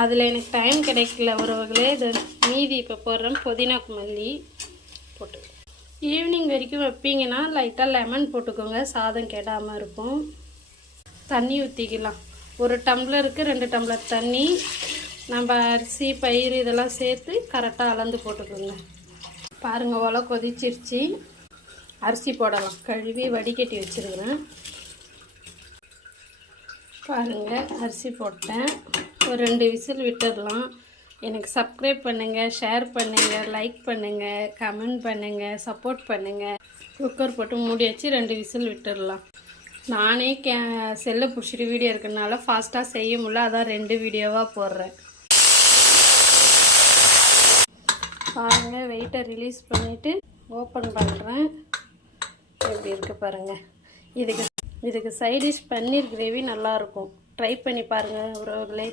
அதில் எனக்கு டைம் கிடைக்கல உறவுகளே. இது மீதி இப்போ போடுறேன். புதினா மல்லி போட்டு ஈவினிங் வரைக்கும் வைப்பீங்கன்னா லைட்டாக லெமன் போட்டுக்கோங்க, சாதம் கெடாமல் இருக்கும். தண்ணி ஊற்றிக்கலாம். 1 டம்ளருக்கு 2 டம்ளர் தண்ணி. நம்ம அரிசி பயிர் இதெல்லாம் சேர்த்து கரெக்டாக அளந்து போட்டுக்கோங்க. பாருங்கள், ஒலை கொதிச்சிருச்சு. அரிசி போடலாம். கழுவி வடிகட்டி வச்சுருக்கிறேன். பாருங்கள், அரிசி போட்டேன். ஒரு 2 விசில் விட்டுடலாம். எனக்கு சப்ஸ்கிரைப் பண்ணுங்கள், ஷேர் பண்ணுங்கள், லைக் பண்ணுங்கள், கமெண்ட் பண்ணுங்கள், சப்போர்ட் பண்ணுங்கள். குக்கர் போட்டு மூடி வச்சு 2 விசில் விட்டுடலாம். நானே செல்லை பிடிச்சிட்டு வீடியோ இருக்கிறதுனால ஃபாஸ்ட்டாக செய்ய முடியல, அதான் 2 வீடியோவாக போடுறேன். பாருங்கள், வெயிட்டை ரிலீஸ் பண்ணிவிட்டு ஓப்பன் பண்ணுறேன். எப்படி இருக்குது பாருங்கள். இதுக்கு சைடிஷ் பன்னீர் கிரேவி நல்லாயிருக்கும். ட்ரை பண்ணி பாருங்கள் உறவுகளே.